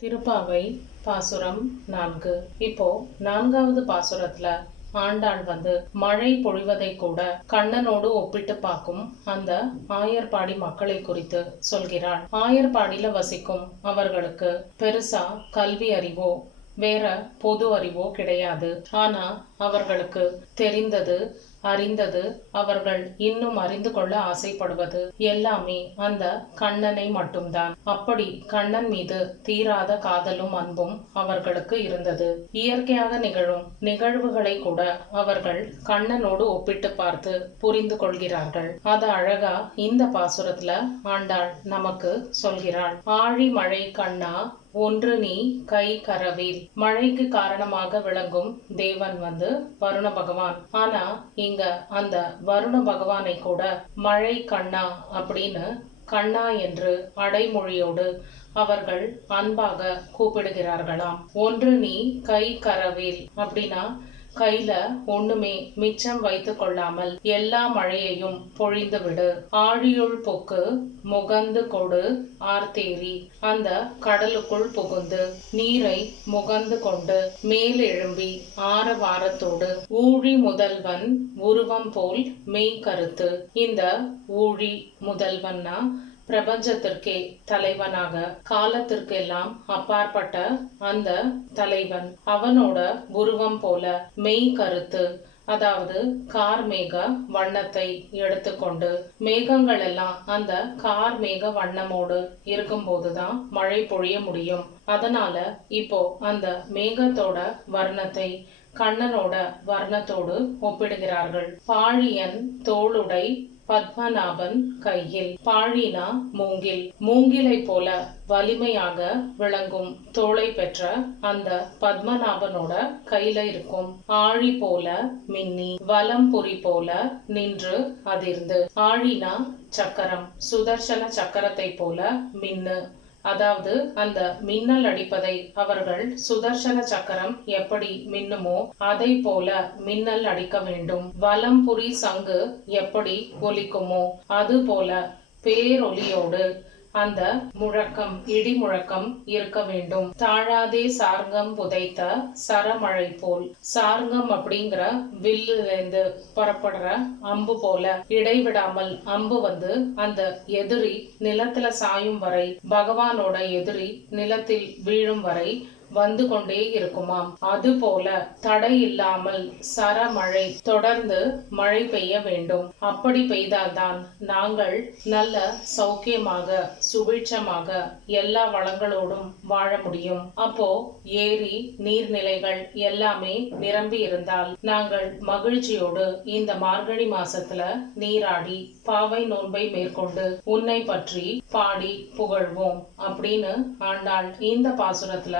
திருப்பாவை பாசுரம் 4. இப்போ 4வது பாசுரத்துல ஆண்டாள் மழை பொழிவதை கூட கண்ணனோடு ஒப்பிட்டு பார்க்கும் அந்த ஆயர்பாடி மக்களை குறித்து சொல்கிறாள். ஆயர்பாடியில வசிக்கும் அவர்களுக்கு பெருசா கல்வி அறிவோ வேற பொது அறிவோ கிடையாது. ஆனா அவர்களுக்கு தெரிந்தது அறிந்தது, அவர்கள் இன்னும் அறிந்து கொள்ள ஆசைப்படுவது எல்லாமே அந்த கண்ணனை மட்டும்தான். அப்படி கண்ணன் மீது தீராத காதலும் அன்பும் அவர்களுக்கு இருந்தது. இயற்கையாக நிகழும் நிகழ்வுகளை கூட அவர்கள் கண்ணனோடு ஒப்பிட்டு பார்த்து புரிந்து கொள்கிறார்கள். அது அழகா இந்த பாசுரத்துல ஆண்டாள் நமக்கு சொல்கிறாள். ஆழி மழை கண்ணா ஒன்று நீ கை கரவில். மழைக்கு காரணமாக விளங்கும் தேவன் வருண பகவான். ஆனா இங்க அந்த வருண பகவானை கூட மழை கண்ணா அப்படின்னு கண்ணா என்று அடைமொழியோடு அவர்கள் அன்பாக கூப்பிடுகிறார்களாம். ஒன்று நீ கை கரவில் அப்படின்னா கையில ஒண்ணுமே மிச்சம் வைத்து கொள்ளாமல் எல்லா மழையையும் பொழிந்து விடு. ஆழியுள் பொக்கு முகந்து கொடு ஆர்த்தேரி. அந்த கடலுக்குள் புகுந்து நீரை முகந்து கொண்டு மேல் எழும்பி ஆரவாரத்தோடு ஊழி முதல்வன் உருவம் போல் மெய் கருத்து. இந்த ஊழி முதல்வன்னா பிரபஞ்சத்திற்கே தலைவனாக காலத்திற்கெல்லாம் அப்பாற்பட்ட அந்த தலைவன், அவனோட உருவம் போல மெய் கருத்து, அதாவது கார்மேக வண்ணத்தை எடுத்துக்கொண்டு மேகங்கள் எல்லாம் அந்த கார்மேக வண்ணமோடு இருக்கும்போதுதான் மழை பொழிய முடியும். அதனால இப்போ அந்த மேகத்தோட வர்ணத்தை கண்ணனோட வர்ணத்தோடு ஒப்பிடுகிறார்கள். பாழியன் தோளுடை பத்மநாபன் கையில். பாழினா மூங்கில். மூங்கிலை போல வலிமையாக விளங்கும் தோளை பெற்ற அந்த பத்மநாபனோட கையில இருக்கும். ஆழி போல மின்னி வலம்புரி போல நின்று அதிர்ந்து. ஆழினா சக்கரம். சுதர்சன சக்கரத்தை போல மின்னு, அதாவது அந்த மின்னல் அடிப்பதை அவர்கள் சுதர்சன சக்கரம் எப்படி மின்னுமோ அதை போல மின்னல் அடிக்க வேண்டும். வலம்புரி சங்கு எப்படி ஒலிக்குமோ அது போல பேரொலியோடு அந்த முழக்கம் இடி முழக்கம் இருக்க வேண்டும். தாழாதே சார்ங்கம் புதைத்த சரமழை போல். சார்ங்கம் அப்படிங்கிற வில்லிலிருந்து புறப்படுற அம்பு போல இடைவிடாமல் அம்பு அந்த எதிரி நிலத்துல சாயும் வரை, பகவானோட எதிரி நிலத்தில் வீழும் வரை வந்து கொண்டே இருக்குமாம். அது போல தடை இல்லாமல் சரமழை தொடர்ந்து மழை பெய்ய வேண்டும். அப்படி பெய்தால்தான் நாங்கள் நல்ல சௌக்கியமாக சுபிட்சமாக எல்லா வளங்களோடும் வாழ முடியும். அப்போ ஏரி நீர்நிலைகள் எல்லாமே நிரம்பி இருந்தால் நாங்கள் மகிழ்ச்சியோடு இந்த மார்கழி மாசத்துல நீராடி பாவை நோன்பை மேற்கொண்டு உன்னை பற்றி பாடி புகழ்வோம் அப்படின்னு ஆண்டாள் இந்த பாசுரத்துல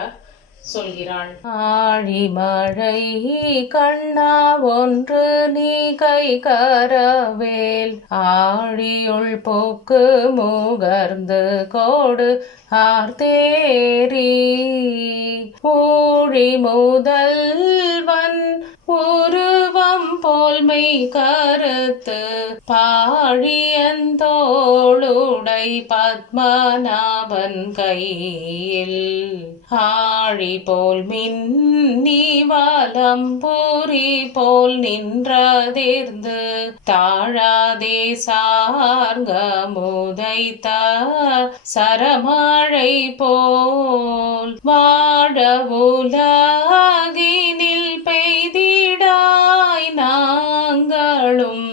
சொல்கிறாள். ஆழி மழை கண்ணா ஒன்று நீ கை கரவேல். ஆழியுள் போக்கு முகர்ந்து கோடு ஆர்த்தேரி. ஊழி முதல்வன் உருவம் போல்மை கருத்து. பாழியந்தோளுடை பத்மநாபன் கையில். ஆழி போல் மின்னி வலம்புரி போல் நின்றதிர்ந்து. தாழாதே சார்ங்க முதைத்த சரமழை போல். வாழ உலகினில் பெய்திடாய் நாங்களும்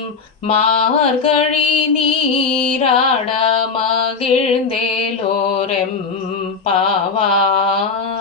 மார்கழி நீராட மகிழ்ந்தேலோரெம் பாவாய்.